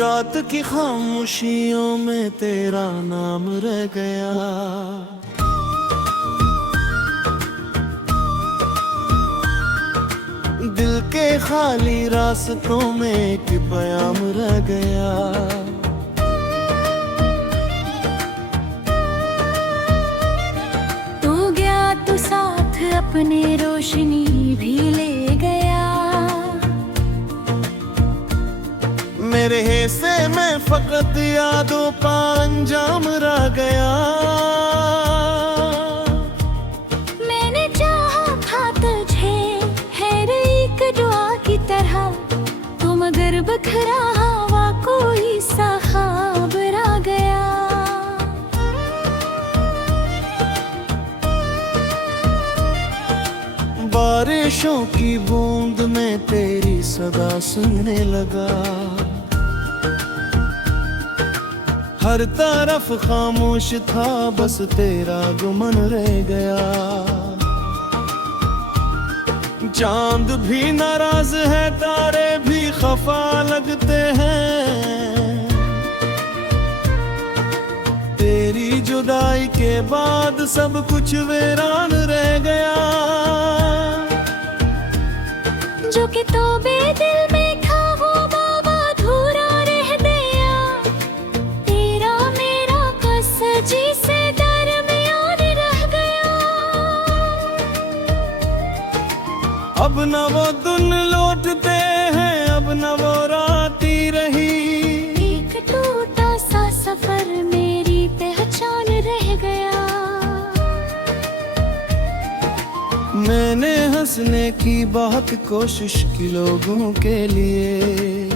रात की खामोशियों में तेरा नाम रह गया। दिल के खाली रास्तों में एक प्याम रह गया। तू गया तो साथ अपने रोशनी भी ले गया। मेरे हिस्से में फकत यादों का अंजाम रह गया। मैंने चाहा था तुझे हैर एक दुआ की तरह, तो मगर बखरा हवा कोई सा ख्वाब रह गया। बारिशों की बूंद में तेरी सदा सुनने लगा। हर तरफ खामोश था, बस तेरा गुमन रह गया। चांद भी नाराज है, तारे भी खफा लगते हैं। तेरी जुदाई के बाद सब कुछ वीरान रह गया। जो कि तो दिल में था वो बाबा अधूरा रह गया। तेरा मेरा कस जिसे दरमियान रह गया। अब न वो दिन लौटते हैं, अब न वो राती रही। एक टूटा सा सफर मेरी पहचान रह गया। मैंने हंसने की बहुत कोशिश की लोगों के लिए।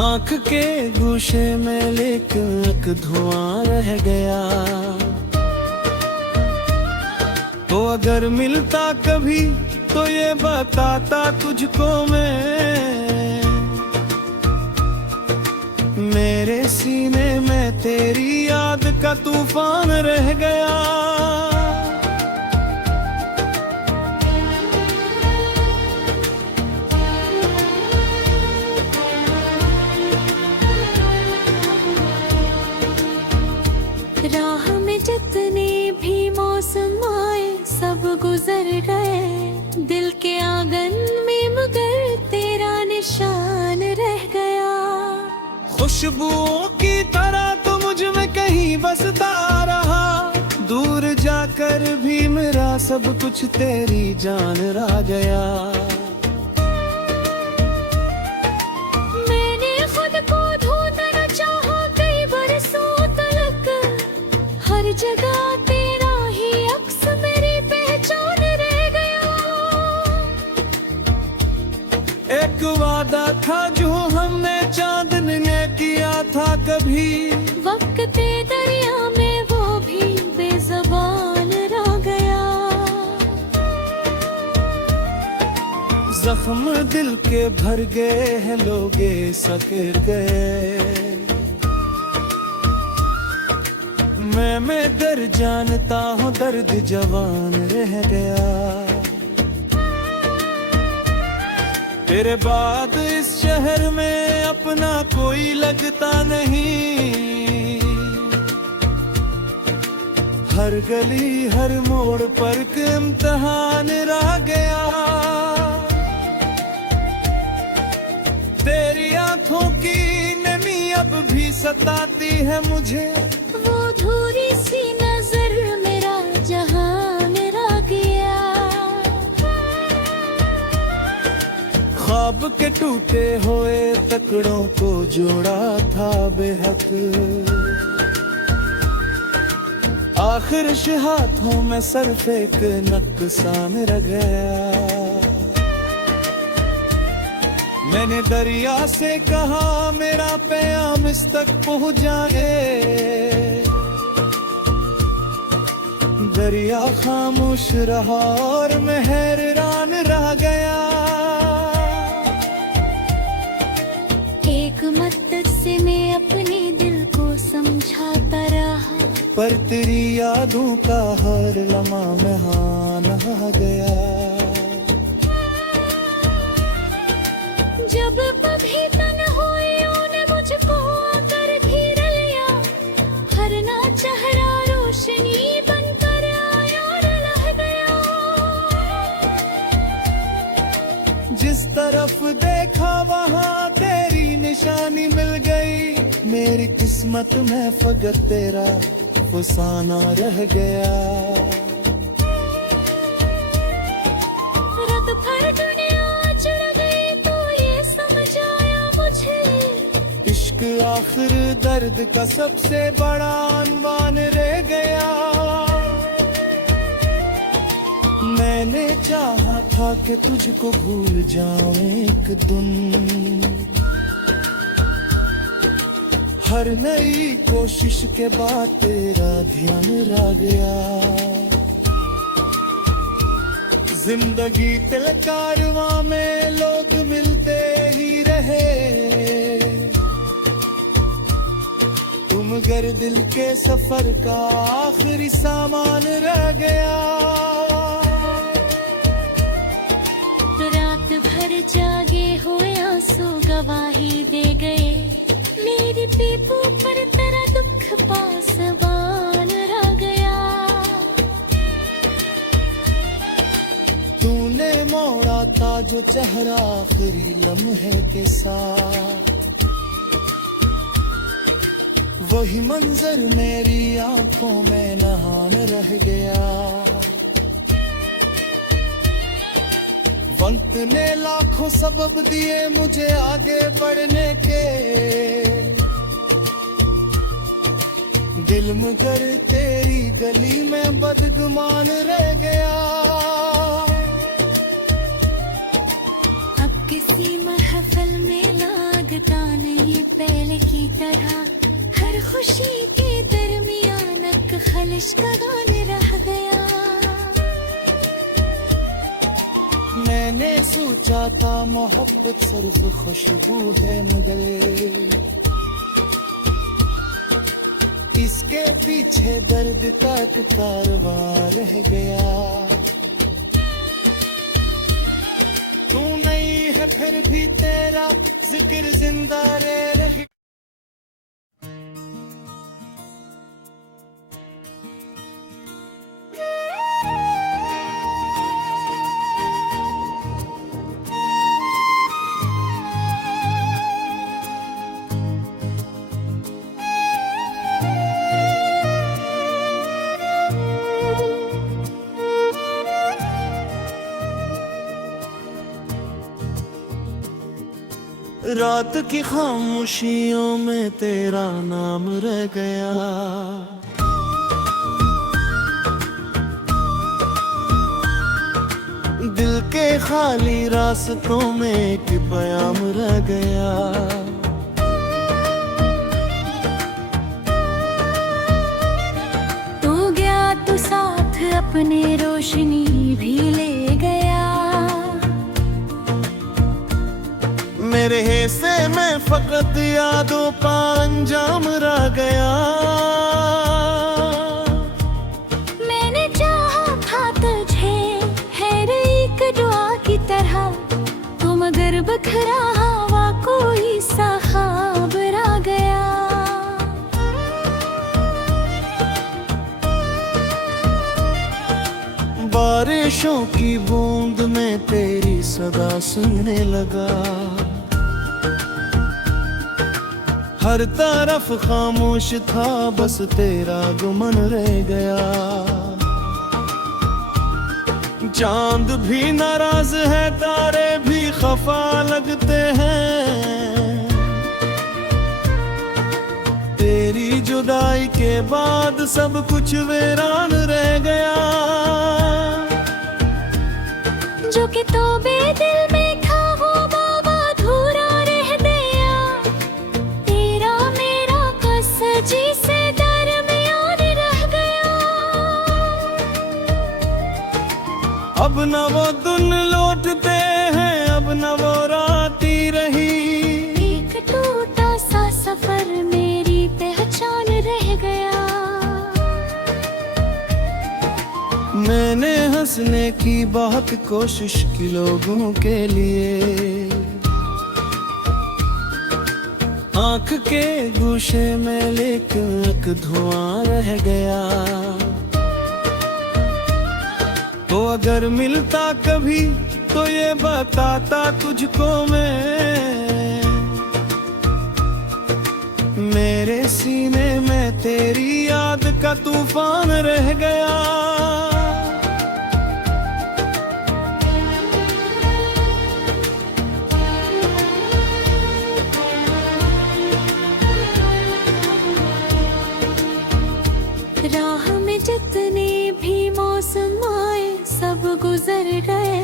आंख के गोशे में लेकर एक धुआं रह गया। तो अगर मिलता कभी तो ये बताता तुझको मैं। मेरे सीने में तेरी याद का तूफान रह गया। राह में जितने भी मौसम आए सब गुजर गए। दिल के आंगन में मगर तेरा निशान रह गया। खुशबुओं की तरह तो मुझ में कहीं बसता रहा। दूर जाकर भी मेरा सब कुछ तेरी जान रह गया। मैंने खुद को ढूंढना न चाहा कई बरसों तलक। हर जगह तेरा ही अक्स मेरी पहचान रह गया। एक वादा था जो हमने चांदनी ने किया था कभी। वक्त के दरिया में वो भी बेज़बान रह गया। जख्म दिल के भर गए हैं, लोगे सकर गए। मैं दर्द जानता हूँ, दर्द जवान रह गया। तेरे बाद इस शहर में अपना कोई लगता नहीं। हर गली हर मोड़ पर इम्तिहान रह गया। तेरी आंखों की नमी अब भी सताती है मुझे। वो धूरी सी नजर मेरा जहान रह गया। ख्वाब के टूटे हुए टुकड़ों को जोड़ा था बेहक। आखिर से हाथों में सिर्फ एक नुकसान रह गया। मैंने दरिया से कहा मेरा पैगाम इस तक पहुंच जाए। दरिया खामोश रहा और मैं हैरान रह गया। एक मदद से मैं अपने दिल को समझाता रहा। पर तेरी यादों का हर लम्हा में हाँ नहा गया। जब तरफ देखा वहाँ तेरी निशानी मिल गई। मेरी किस्मत में फकत तेरा फसाना रह गया। रात भर दुनिया चढ़ गई तो ये समझ आया मुझे, इश्क आखिर दर्द का सबसे बड़ा अनवान रह गया। मैंने चाहा था कि तुझको भूल जाऊं एक दिन, हर नई कोशिश के बाद तेरा ध्यान रह गया। जिंदगी तिल कारवां में लोग मिलते ही रहे, तुम गर दिल के सफर का आखिरी सामान रह गया। रात भर जागे हुए आंसू गवाही दे गए, मेरी पीपू पर तेरा दुख पासवान रह गया। तूने मोड़ा था जो चेहरा आखिरी लम्हे के साथ, वही मंजर मेरी आंखों में नहान रह गया। वक्त ने लाखों सबब दिए मुझे आगे बढ़ने के, दिल मगर तेरी गली में बदगुमान रह गया। अब किसी महफिल में लागता नहीं पहले की तरह, हर खुशी के दरमियान एक खलिश का गाने रह गया। मैंने सोचा था मोहब्बत सिर्फ खुशबू है, मगर इसके पीछे दर्द का एक कारवां रह गया। तू नहीं है फिर भी तेरा जिक्र जिंदा रह। रात की खामोशियों में तेरा नाम रह गया। दिल के खाली रास्तों में एक प्याम रह गया। तू गया तो साथ अपने रोशनी भी ले गया। मेरे हिस्से में फकत यादों का अंजाम रह गया। मैंने चाहा था तुझे हर एक दुआ की तरह, तू मगर बखरा हवा कोई सा ख्वाब रह गया। बारिशों की बूंद में तेरी सदा सुनने लगा। हर तरफ खामोश था बस तेरा गुमन रह गया। चांद भी नाराज है, तारे भी खफा लगते हैं। तेरी जुदाई के बाद सब कुछ वीरान रह गया। जो कि तो दिल में था वो बाबा अधूरा रह गया। तेरा मेरा कसजी से दरमियान रह गया। अब न वो दिन लौटते हैं, अब न वो राती रही। एक टूटा सा सफर मेरी पहचान रह गया। मैंने हंसने की बहुत कोशिश की लोगों के लिए, आंख के गोशे में लेकर एक धुआं रह गया। तो अगर मिलता कभी तो ये बताता तुझको मैं, मेरे सीने में तेरी याद का तूफान रह गया। राह में जितने भी मौसम आए सब गुजर गए,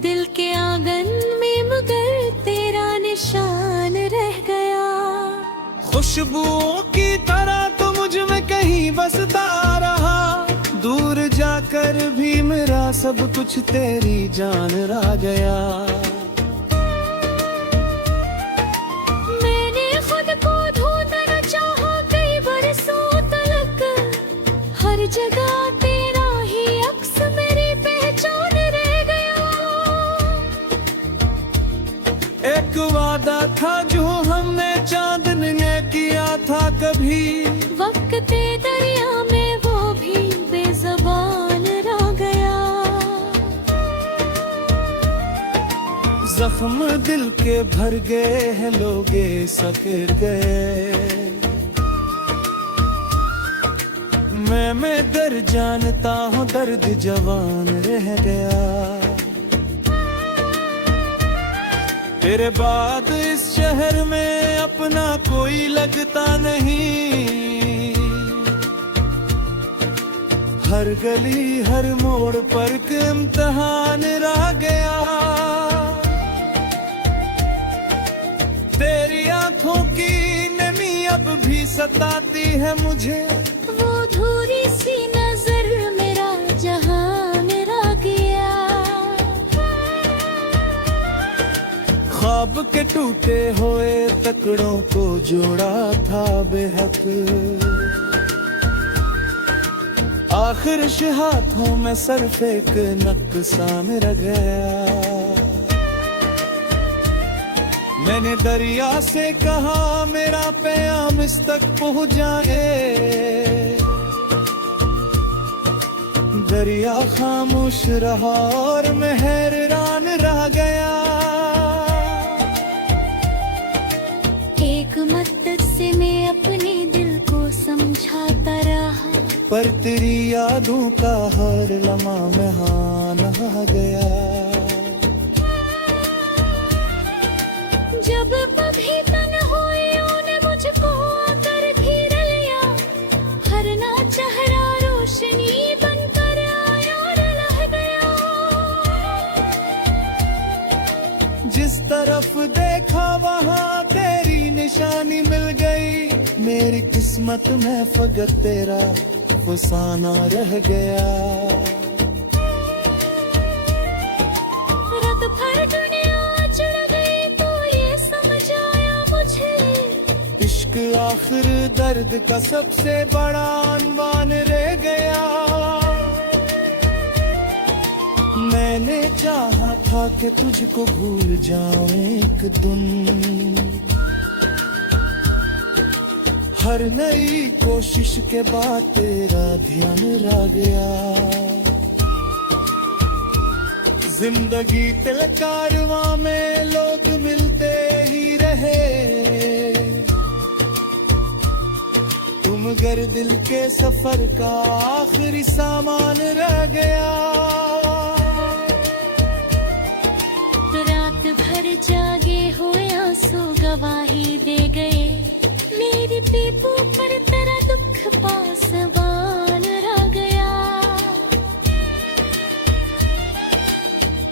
दिल के आंगन में मगर तेरा निशान रह गया। खुशबुओं की तरह तो मुझ में कहीं बसता रहा, दूर जाकर भी मेरा सब कुछ तेरी जान रह गया। मैंने खुद को ढूंढना न चाहा कई बरसों तलक, हर जगह तेरा ही अक्स मेरी पहचान रह गया। एक वादा था जो हमने चांदनी ने किया था कभी, वक्त दरिया में वो भी बेज़बान रह गया। जख्म दिल के भर गए हैं, लोगे सकर गए। मैं दर्द जानता हूँ, दर्द जवान रह गया। तेरे बाद इस शहर में अपना कोई लगता नहीं, हर गली हर मोड़ पर इम्तिहान रह गया। तेरी आंखों की नमी अब भी सताती है मुझे, वो धूरी सी नजर मेरा जहान रह गया। ख्वाब के टूटे हुए टुकड़ों को जोड़ा था बेहक, आखिर हाथों में सिर्फ एक नक्सान रह गया। मैंने दरिया से कहा मेरा पैगाम इस तक पहुंच जाए, दरिया खामोश रहा और मैं हैरान रह गया। एक मदद से मैं अपने दिल को समझाता रहा, पर तेरी यादों का हर लम्हा में हाँ नहा गया। जब कभी तन्हाइयों ने मुझको आकर घेर लिया, हर ना चेहरा रोशनी बनकर आया और लह गया। जिस तरफ देखा वहाँ तेरी निशानी मिल गई, मेरी किस्मत में फकत तेरा फसाना रह गया। रात भर दुनिया चढ़ गई तो ये समझ आया मुझे, इश्क आखिर दर्द का सबसे बड़ा अनवान रह गया। मैंने चाहा था कि तुझको भूल जाऊं एक दिन, हर नई कोशिश के बाद तेरा ध्यान रह गया। जिंदगी तिल कारवां में लोग मिलते ही रहे, तुम गर दिल के सफर का आखिरी सामान रह गया। रात भर जागे हुए आंसू गवाही दे गए, मेरी पीपू पर तेरा दुख पासवान रह गया।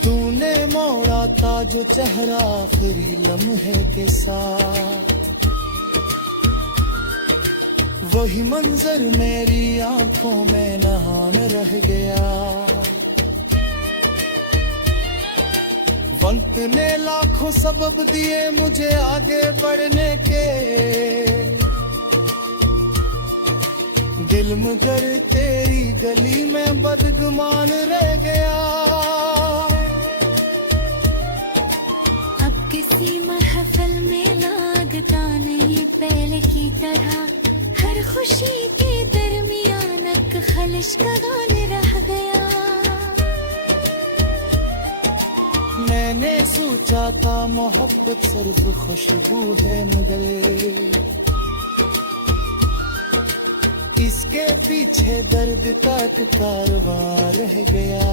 तूने मोड़ा था जो चेहरा आखिरी लम्हे के साथ, वही मंजर मेरी आंखों में नहान रह गया। वक्त ने लाखों सबब दिए मुझे आगे बढ़ने के, दिल मगर तेरी गली में बदगुमान रह गया। अब किसी महफिल में लागता नहीं पहले की तरह, हर खुशी के दरमियान एक खलिश का गान रह गया। मैंने सोचा था मोहब्बत सिर्फ खुशबू है मगर इसके पीछे दर्द का एक कारवां रह गया।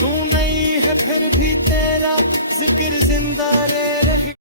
तू नहीं है फिर भी तेरा जिक्र जिंदा रहे